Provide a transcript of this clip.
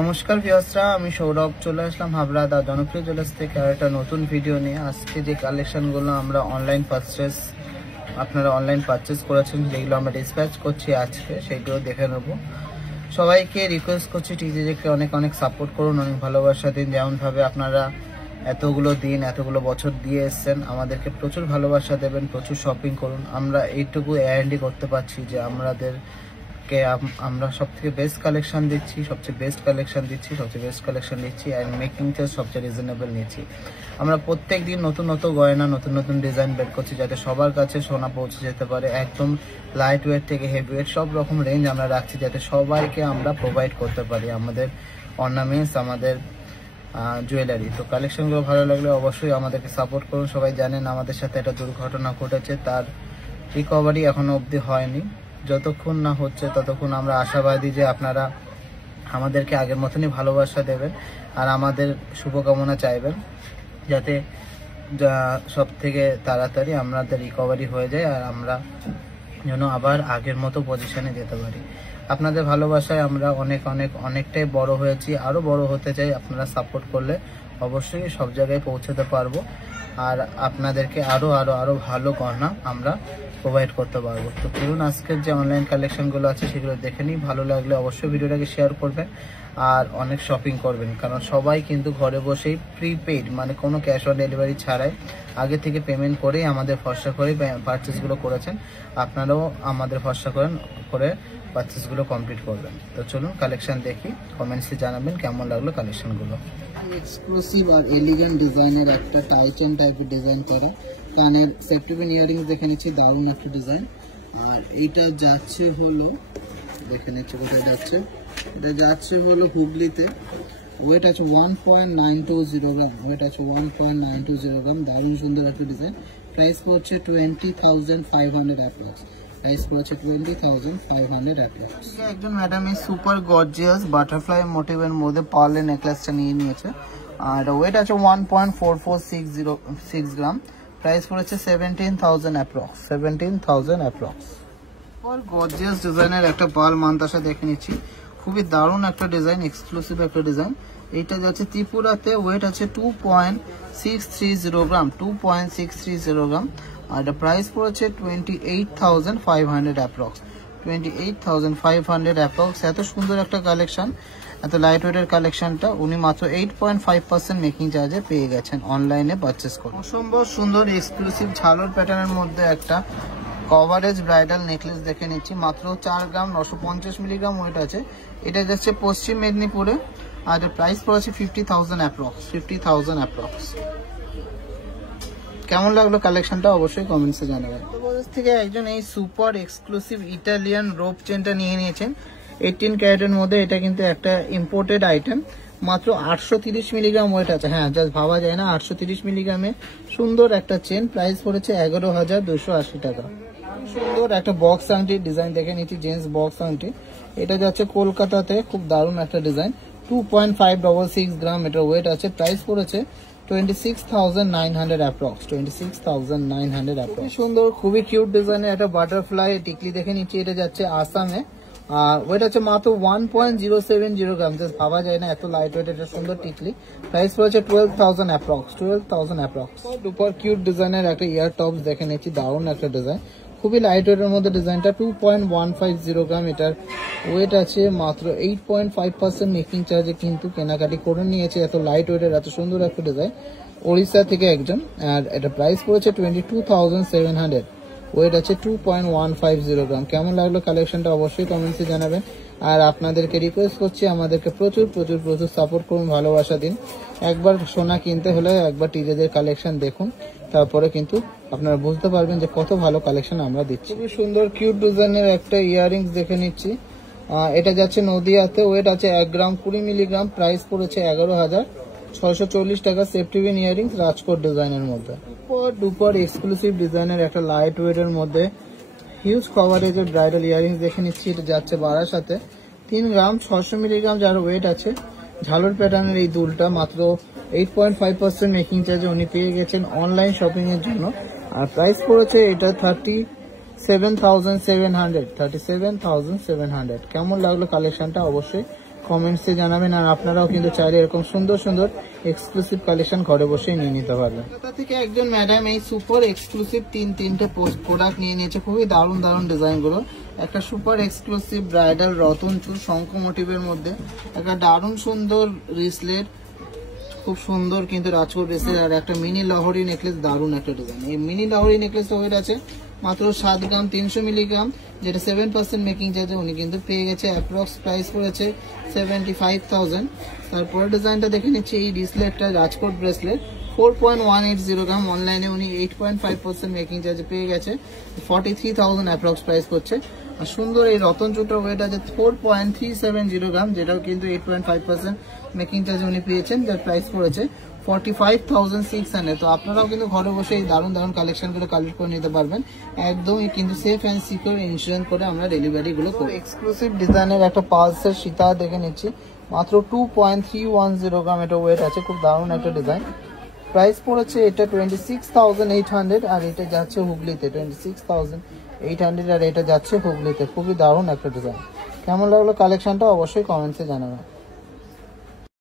নমস্কার ভিউয়ার্সরা, আমি সৌরভ চলে আসলাম হাবড়া দা জনপ্রিয় জুয়েলার্স থেকে আর একটা নতুন ভিডিও নিয়ে। আজকে যে কালেকশনগুলো আমরা আপনারা অনলাইন পারচেস করেছেন, যেগুলো আমরা ডিসপ্যাচ করছি আজকে, সেইগুলো দেখে নেব। সবাইকে রিকোয়েস্ট করছি টিজেকে অনেক অনেক সাপোর্ট করুন, অনেক ভালোবাসা দিন। যেমনভাবে আপনারা এতগুলো বছর দিয়ে এসছেন, আমাদেরকে প্রচুর ভালোবাসা দেবেন, প্রচুর শপিং করুন। আমরা এইটুকু গ্যারান্টি করতে পারছি যে আমরা সবথেকে বেস্ট কালেকশন দিচ্ছি, সবচেয়ে বেস্ট কালেকশন দিচ্ছি অ্যান্ড মেকিং চার্জ সবচেয়ে রিজনেবল নিচ্ছি। আমরা প্রত্যেক দিন নতুন নতুন গয়না, নতুন নতুন ডিজাইন বের করছি, যাতে সবার কাছে সোনা পৌঁছে যেতে পারে। একদম লাইট ওয়েট থেকে হেভি ওয়েট সব রকম রেঞ্জ আমরা রাখছি, যাতে সবাইকে আমরা প্রোভাইড করতে পারি আমাদের অর্নামেন্টস, আমাদের জুয়েলারি। তো কালেকশনগুলো ভালো লাগলে অবশ্যই আমাদেরকে সাপোর্ট করুন। সবাই জানেন আমাদের সাথে একটা দুর্ঘটনা ঘটেছে, তার রিকভারি এখনো অবধি হয়নি। যতক্ষণ না হচ্ছে ততক্ষণ আমরা আশাবাদী যে আপনারা আমাদেরকে আগের মতনই ভালোবাসা দেবেন আর আমাদের শুভকামনা চাইবেন, যাতে সব থেকে তাড়াতাড়ি আমাদের রিকভারি হয়ে যায় আর আমরা যেন আবার আগের মতো পজিশনে যেতে পারি। আপনাদের ভালোবাসায় আমরা অনেকটাই বড় হয়েছি, আরও বড় হতে চাই। আপনারা সাপোর্ট করলে অবশ্যই সব জায়গায় পৌঁছাতে পারবো আর আপনাদেরকে আরও ভালো গহনা আমরা প্রোভাইড করতে পারবো। তো চলুন আজকের যে অনলাইন কালেকশনগুলো আছে সেগুলো দেখে নিই। ভালো লাগলে অবশ্যই ভিডিওটাকে শেয়ার করবেন আর অনেক শপিং করবেন, কারণ সবাই কিন্তু ঘরে বসেই প্রিপেইড, মানে কোনো ক্যাশ অন ডেলিভারি ছাড়াই আগে থেকে পেমেন্ট করেই আমাদের ভরসা করে পারচেসগুলো করেছেন। আপনারাও আমাদের ভরসা করে পারচেসগুলো কমপ্লিট করবেন। তো চলুন কালেকশন দেখি, কমেন্টসে জানাবেন কেমন লাগলো কালেকশনগুলো। এক্সক্লুসিভ আর এলিগেন্ট ডিজাইনের একটা টাইচেন টাইপের ডিজাইন করা কানের সেফটি পিন ইয়ারিংস দেখে নিচ্ছি, দারুণ একটা ডিজাইন। আর এইটা যাচ্ছে হলো, দেখে নিচ্ছি কোথায় যাচ্ছে, এটা যাচ্ছে হলো হুগলিতে। ওয়েট আছে 1.920 গ্রাম, দারুণ সুন্দর একটা ডিজাইন। প্রাইস পড়ছে 20,500 অ্যাপ্রক্স, একজন ম্যাডাম এই সুপার গর্জিয়াস বাটারফ্লাই মোটিভের মধ্যে পার্লের নেকলেসটা নিয়ে নিয়েছে। আর ওয়েট আছে 1.4460 গ্রাম, প্রাইস পড়েছে 17,000 অ্যাপ্রক্স। গর্জিয়াস ডিজাইনের একটা পার্ল মান্তাসা দেখে নিচ্ছি, খুবই দারুণ একটা ডিজাইন, এক্সক্লুসিভ একটা ডিজাইন। এইটা যাচ্ছে ত্রিপুরাতে, ওয়েট আছে 2.630 গ্রাম, আর এটা প্রাইস পড়েছে 28,500 অ্যাপ্রক্স, 28,500 অ্যাপ্রক্স। এত সুন্দর একটা কালেকশন, এত লাইট ওয়েটের কালেকশনটা উনি মাত্র 8.5% মেকিং চার্জে পেয়ে গেছেন অনলাইনে পারচেস করে। অসম্ভব সুন্দর এক্সক্লুসিভ ঝালর প্যাটার্নের মধ্যে একটা কভারেজ ব্রাইডাল নেকলেস দেখে নিচ্ছি, মাত্র 4 গ্রাম 950 মিলিগ্রাম ওয়েট আছে। এটা যাচ্ছে পশ্চিম মেদিনীপুরে আর এর প্রাইস পড়েছে 50,000 অ্যাপ্রক্স। কেমন লাগলো কালেকশনটা অবশ্যই কমেন্টসে জানাবেন। থেকে একজন এই সুপার এক্সক্লুসিভ ইটালিয়ান রোপ চেনটা নিয়ে নিয়েছেন 18 ক্যারেটের মধ্যে। এটা কিন্তু একটা ইম্পোর্টেড আইটেম, মাত্র 830 মিলিগ্রাম ওয়েট আছে। হ্যাঁ, জাস্ট ভাবা যায় না, 830 মিলিগ্রামে সুন্দর একটা চেন। প্রাইস পড়েছে 11,280 টাকা। সুন্দর একটা বক্স আংটি ডিজাইন দেখে নিচ্ছি, জেন্টস বক্স আংটি। এটা যাচ্ছে কলকাতাতে, খুব দারুণ একটা ডিজাইন, 2.566 গ্রাম এটার ওয়েট আছে। প্রাইস পড়েছে 26,900 অ্যাপ্রক্স, 26,900 অ্যাপ্রক্স। সুন্দর খুবই কিউট ডিজাইনের একটা বাটারফ্লাই টিকলি দেখে নিচ্ছি, এটা যাচ্ছে আসামে। আর ওয়েট আছে মাত্র 1.070 গ্রাম, জাস্ট ভাবা যায় না এত লাইট ওয়েট একটা সুন্দর টিকলি। প্রাইস পড়েছে 12,000 অ্যাপ্রক্স। সুপার কিউট ডিজাইনের একটা ইয়ার টপস দেখে নিচ্ছি, দারুণ একটা ডিজাইন, খুবই লাইট ওয়েটের মধ্যে ডিজাইনটা। 2.150 গ্রাম এটার ওয়েট আছে, মাত্র 8.5% মেকিং চার্জে কিন্তু কেনাকাটি করে নিয়েছে। এত লাইট ওয়েটের এত সুন্দর একটা ডিজাইন, ওড়িশা থেকে একজন। আর এটা প্রাইস পড়েছে 22,700, ওয়েট আছে 2.150 গ্রাম। কেমন লাগলো কালেকশনটা অবশ্যই কমেন্টসে জানাবেন। আর আপনাদেরকে রিকোয়েস্ট করছি আমাদেরকে প্রচুর সাপোর্ট করুন, ভালোবাসা দিন। একবার সোনা কিনতে হলে একবার টিজেদের কালেকশন দেখুন, তারপরে কিন্তু আপনারা বুঝতে পারবেন যে কত ভালো কালেকশন আমরা দিচ্ছি। খুবই সুন্দর কিউট ডিজাইনের একটা ইয়াররিংস দেখে নিচ্ছি, এটা যাচ্ছে নদিয়াতে। ওয়েট আছে 1 গ্রাম 20 মিলিগ্রাম, প্রাইস পড়েছে 11,640 টাকা। সেফটি পিন ইয়াররিংস রাজকোট ডিজাইনের মধ্যে, ডুপার এক্সক্লুসিভ ডিজাইনের একটা লাইট ওয়েটের মধ্যে হিউজ কভারেজের ব্রাইডাল ইয়াররিংস দেখে নিচ্ছি। এটা যাচ্ছে বারাসাতে, 3 গ্রাম 600 মিলিগ্রাম যার ওয়েট আছে। ঝালর প্যাটার্নের এই দুলটা মাত্র 8.5% মেকিং চার্জে উনি পেয়ে গেছেন অনলাইন শপিং এর জন্য। আর প্রাইস পড়েছে এটা 37,700। কেমন লাগলো কালেকশনটা অবশ্যই কমেন্টসে জানাবেন। আর আপনারাও কিন্তু চাইলে এরকম সুন্দর সুন্দর এক্সক্লুসিভ কালেকশন ঘরে বসেই নিয়ে নিতে পারবেন। কলকাতা থেকে একজন ম্যাডাম এই সুপার এক্সক্লুসিভ তিনটে প্রোডাক্ট নিয়ে নিয়েছে। খুবই দারুণ দারুণ ডিজাইন গুলো। একটা সুপার এক্সক্লুসিভ ব্রাইডাল রতন চুল শঙ্খ মোটিভের মধ্যে একটা দারুণ সুন্দর রিসলেট, খুব সুন্দর কিন্তু রাজকোট ব্রেসলেট, আর একটা মিনি লহরি নেকলেস, দারুণ একটা ডিজাইন। এই মিনি লহরি নেকলেসটা ওয়েট আছে মাত্র 7 গ্রাম 300 মিলিগ্রাম, যেটা 7% মেকিং চার্জে উনি কিন্তু পেয়ে গেছে। অ্যাপ্রক্স প্রাইস পড়েছে 75,000। তারপরে ডিজাইনটা দেখে নিচ্ছি। এই রিসলেটটা রাজকোট ব্রেসলেট 4.180 গ্রাম, অনলাইনে উনি 8.5% মেকিং চার্জে পেয়ে গেছে। 43,000 অ্যাপ্রক্স প্রাইস করছে। আর সুন্দর এই রতন চুটার ওয়েট আছে 4.370 গ্রাম, যেটাও কিন্তু 8.5% মেকিং চার্জে উনি পেয়েছেন, যার প্রাইস পড়েছে 45,600। তো আপনারাও কিন্তু ঘরে বসে এই দারুণ দারুণ কালেকশন করে কালেক্ট করে নিতে পারবেন। একদমই কিন্তু সেফ অ্যান্ড সিকিউর ইন্স্যুরেন্স করে আমরা ডেলিভারি গুলো করি। এক্সক্লুসিভ ডিজাইনের একটা পালসের সীতা দেখে নিচ্ছি, মাত্র 2.310 গ্রাম এটা ওয়েট আছে। খুব দারুণ একটা ডিজাইন। প্রাইস পড়েছে এটা 26,800, আর এটা যাচ্ছে হুগলিতে 26,800, আর এটা যাচ্ছে হুগলিতে। খুবই দারুণ একটা ডিজাইন। কেমন লাগলো কালেকশনটা অবশ্যই কমেন্টসে জানাবেন।